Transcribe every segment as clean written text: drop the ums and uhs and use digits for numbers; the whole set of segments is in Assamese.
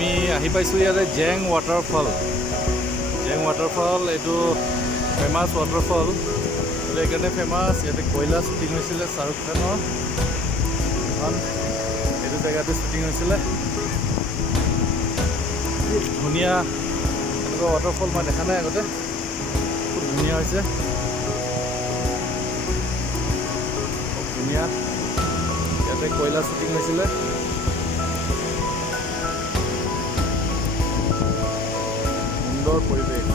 আমি আহি পাইছোঁ ইয়াতে জেং ৱাটাৰফল। জেং ৱাটাৰফল এইটো ফেমাছ ৱাটাৰফল। সেইকাৰণে ফেমাছ। ইয়াতে কয়লা শ্বুটিং হৈছিলে শ্বাহৰুখ খানৰ এখন, এইটো জেগাতে শ্বুটিং হৈছিলে। খুব ধুনীয়া এনেকুৱা ৱাটাৰফল মই দেখা নাই আগতে, খুব ধুনীয়া হৈছে, খুব ধুনীয়া। ইয়াতে কয়লা শ্বুটিং হৈছিলে। সুন্দৰ পৰিৱেশ।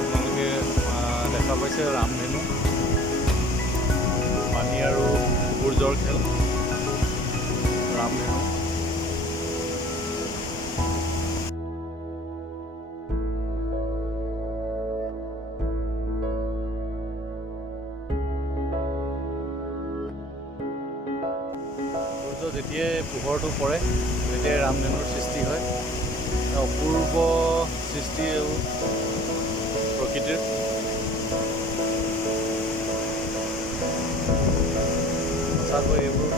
আপোনালোকে দেখা পাইছে ৰামধেনু, পানী আৰু সূৰ্যৰ খেল। ৰামধেনু সূৰ্য যেতিয়াই পোহৰটো পৰে তেতিয়াই ৰামধেনুৰ সৃষ্টি হয়। অপূৰ্ব সৃষ্টি প্ৰকৃতিৰ। সঁচাকৈ এইবোৰ